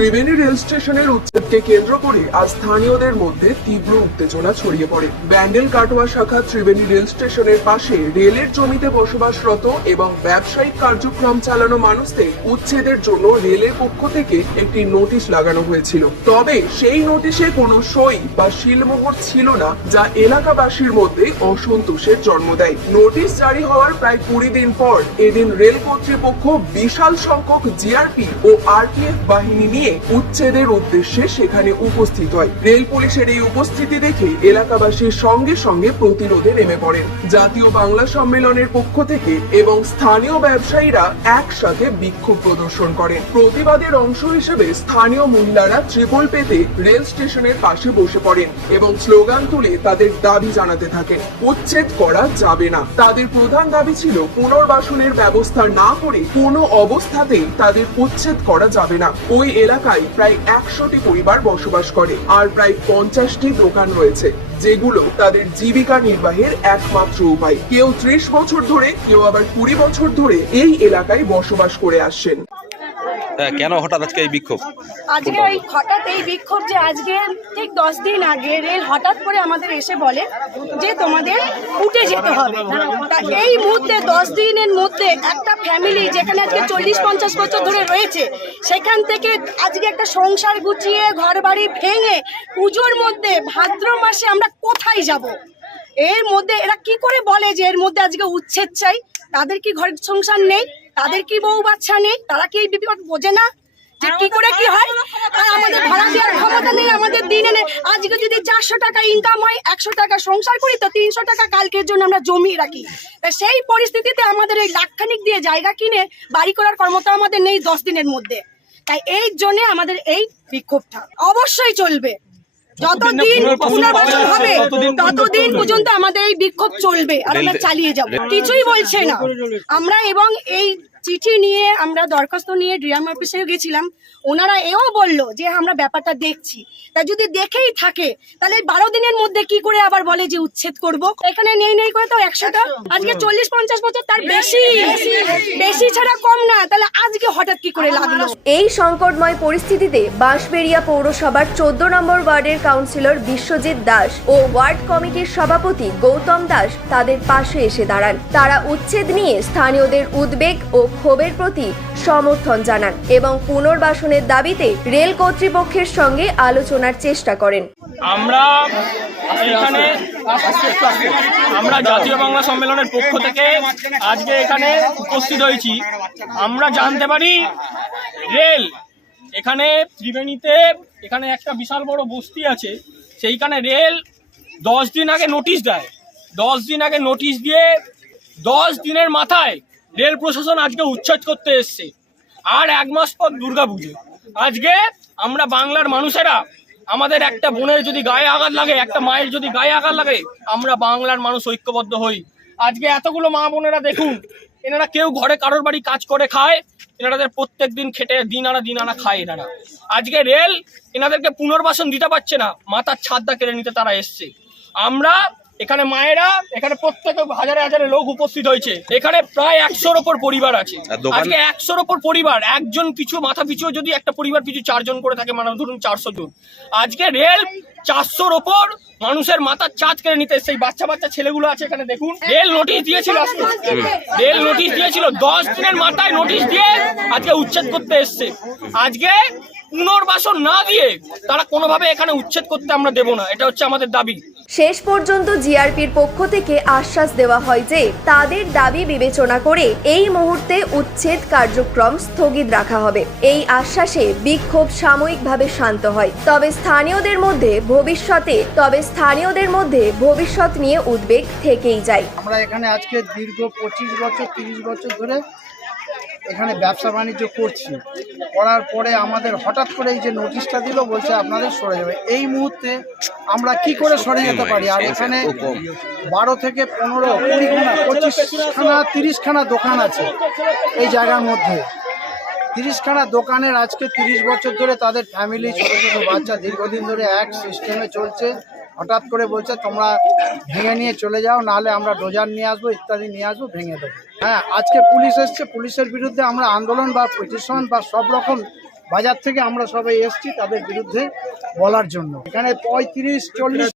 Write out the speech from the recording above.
Triveni rail স্টেশনের উচ্ছেদকে কেন্দ্র করে আজ স্থানীয়দের মধ্যে তীব্র উত্তেজনা ছড়িয়ে পড়ে। ব্যান্ডেল কাটোয়া শাখা ত্রিবেণী রেল স্টেশনের পাশে রেলের জমিতে বসবাসরত এবং ব্যবসায়িক কার্যক্রম চালানো মানুষদের উচ্ছেদের জন্য রেলের পক্ষ থেকে একটি নোটিশ লাগানো হয়েছিল। তবে সেই নোটিশে কোনো সই বা সিলমোহর ছিল না, যা এলাকাবাসীর মধ্যে অসন্তোষের জন্ম দেয়। নোটিশ জারি হওয়ার প্রায় 20 দিন পর এদিন রেল কর্তৃপক্ষ বিশাল সংখ্যক জিআরপি ও আরপিএফ বাহিনী নিয়ে উচ্ছেদের উদ্দেশ্যে সেখানে উপস্থিত হয়। রেল পুলিশের এই উপস্থিতি দেখে এলাকাবাসীর সঙ্গে সঙ্গে প্রতিরোধে নেমে পড়েন। জাতীয় বাংলা সম্মেলনের পক্ষ থেকে এবং স্থানীয় ব্যবসায়ীরা একসাথে বিক্ষোভ প্রদর্শন করেন। প্রতিবাদের অংশ হিসেবে স্থানীয় মহিলারা ত্রিপল পেতে রেল স্টেশনের পাশে বসে পড়েন এবং স্লোগান তুলে তাদের দাবি জানাতে থাকেন। উচ্ছেদ করা যাবে না। তাদের প্রধান দাবি ছিল পুনর্বাসনের ব্যবস্থা না করে কোনো অবস্থাতেই তাদের উচ্ছেদ করা যাবে না। ওই এলাকায় প্রায় 100টি পরিবার বসবাস করে আর প্রায় 50টি দোকান রয়েছে, যেগুলো তাদের জীবিকা নির্বাহের একমাত্র উপায়। কেউ 30 বছর ধরে, কেউ আবার 20 বছর ধরে এই এলাকায় বসবাস করে আসছেন। কেন হঠাৎ আজকে এই বিক্ষোভ? আজকে এই হঠাৎ এই বিক্ষোভ যে আজকে ঠিক 10 দিন আগে রেল হঠাৎ করে আমাদের এসে বলে যে তোমাদের উঠে যেতে হবে। তা এই মুহূর্তে 10 দিনের মধ্যে একটা ফ্যামিলি যেখানে আজকে 40-50 বছর ধরে রয়েছে, সেখান থেকে আজকে একটা সংসার গুছিয়ে ঘর বাড়ি ভেঙে পুজোর মধ্যে ভাদ্র মাসে আমরা কোথায় যাব? এর মধ্যে এরা কি করে বলে যে এর মধ্যে আজকে উচ্ছেদ চাই? তাদের কি ঘর সংসার নেই? তাদের কি বউ বাচ্চা নেই? তারা কি এই বিপদ বোঝে না যে কি করে কি হয়? আর আমাদের ভাড়া দেওয়ার ক্ষমতা নেই, আমাদের দিনে নেই। আজকে যদি 400 টাকা ইনকাম হয়, 100 টাকা সংসার করি, তো 300 টাকা কালকের জন্য আমরা জমিয়ে রাখি। তা সেই পরিস্থিতিতে আমাদের এই লাখখানিক দিয়ে জায়গা কিনে বাড়ি করার ক্ষমতা আমাদের নেই 10 দিনের মধ্যে। তাই এই জন্য আমাদের এই বিক্ষোভটা অবশ্যই চলবে। যতদিন পুনর্বাসন হবে ততদিন পর্যন্ত আমাদের এই বিক্ষোভ চলবে আর আমরা চালিয়ে যাব। কিছুই বলছে না। আমরা এবং এই চিঠি নিয়ে আমরা দরখাস্ত নিয়ে ডিএম অফিসে গেছিলাম, ওনারা এও বললো যে আমরা ব্যাপারটা দেখছি। তা যদি দেখেই থাকে তাহলে 12 দিনের মধ্যে কি করে আবার বলে যে উচ্ছেদ করব? এখানে নেই করে তো 100টা, আজকে 40-50 বছর তার বেশি ছাড়া কম না। তাহলে আজকে হঠাৎ কি করে লাগলো? এই সংকটময় পরিস্থিতিতে বাঁশবেড়িয়া পৌরসভার 14 নম্বর ওয়ার্ডের কাউন্সিলর বিশ্বজিৎ দাস ও ওয়ার্ড কমিটির সভাপতি গৌতম দাস তাদের পাশে এসে দাঁড়ান। তারা উচ্ছেদ নিয়ে স্থানীয়দের উদ্বেগ ও ক্ষোভের প্রতি সমর্থন জানান এবং পুনর্বাসনের দাবিতে রেল কর্তৃপক্ষের সঙ্গে আলোচনার চেষ্টা করেন। আমরা জাতীয় বাংলা সম্মেলনের পক্ষ থেকে আজকে এখানে উপস্থিত হয়েছি। আমরা জানতে পারি রেল এখানে ত্রিবেণীতে এখানে একটা বিশাল বড় বস্তি আছে, সেইখানে রেল 10 দিন আগে নোটিশ দেয়। 10 দিন আগে নোটিশ দিয়ে 10 দিনের মাথায় রেল প্রশাসন আজকে উচ্ছেদ করতে এসছে। আর 1 মাস পর দুর্গাপুজো। আজকে আমরা বাংলার মানুষেরা, আমাদের একটা বোনের যদি গায়ে আঘাত লাগে, একটা মায়ের যদি গায়ে আঘাত লাগে, আমরা বাংলার মানুষ ঐক্যবদ্ধ হই। আজকে এতগুলো মা বোনেরা দেখুন, এনারা কেউ ঘরে কারোর বাড়ি কাজ করে খায়, এনাদের প্রত্যেক দিন খেটে দিন আনা খায় এনারা। আজকে রেল এনাদেরকে পুনর্বাসন দিতে পারছে না, মাথার ছাদটা কেড়ে নিতে তারা এসছে। আমরা এখানে মায়েরা, এখানে প্রত্যেকে হাজারে হাজারে লোক উপস্থিত হয়েছে। এখানে প্রায় 100-র ওপর পরিবার আছে। আজকে 100-র ওপর পরিবার, একজন পিছু মাথা পিছু যদি একটা পরিবার পিছু 4 জন করে থাকে, মানে ধরুন 400 জন। আজকে রেল 400-র ওপর মানুষের মাথার চাঁদ কেড়ে নিতে, সেই বাচ্চা ছেলেগুলো আছে এখানে দেখুন। রেল নোটিশ দিয়েছিল, রেল নোটিশ দিয়েছিল 10 দিনের মাথায় নোটিশ দিয়ে আজকে উচ্ছেদ করতে এসছে। আজকে পুনর্বাসন না দিয়ে তারা কোনোভাবে এখানে উচ্ছেদ করতে আমরা দেব না, এটা হচ্ছে আমাদের দাবি। শেষ পর্যন্ত জিআরপির পক্ষ থেকে আশ্বাস দেওয়া হয় যে তাদের দাবি বিবেচনা করে এই মুহূর্তে উচ্ছেদ কার্যক্রম স্থগিত রাখা হবে। এই আশ্বাসে বিক্ষোভ সাময়িকভাবে শান্ত হয়। তবে স্থানীয়দের মধ্যে ভবিষ্যৎ নিয়ে উদ্বেগ থেকেই যায়। আমরা এখানে আজকে দীর্ঘ 25 বছর 30 বছর ধরে এখানে ব্যবসা বাণিজ্য করছি। করার পরে আমাদের হঠাৎ করে এই যে নোটিশটা দিল, বলছে আপনাদের সরে যাবে। এই মুহূর্তে আমরা কি করে সরে যেতে পারি? আর এখানে 12 থেকে 15, 20 খানা, 25 খানা, 30 খানা দোকান আছে এই জায়গার মধ্যে। 30 খানা দোকানের আজকে 30 বছর ধরে তাদের ফ্যামিলি, ছোট ছোট বাচ্চা দীর্ঘদিন ধরে এক সিস্টেমে চলছে। হঠাৎ করে বলছে তোমরা ভেঙে নিয়ে চলে যাও, নাহলে আমরা ডোজার নিয়ে আসবো, ইত্যাদি নিয়ে আসবো, ভেঙে দেবো। হ্যাঁ, আজকে পুলিশ এসছে, পুলিশের বিরুদ্ধে আমরা আন্দোলন বা পিটিশন বা সব রকম বাজার থেকে আমরা সবাই এসেছি তাদের বিরুদ্ধে বলার জন্য। এখানে 35-40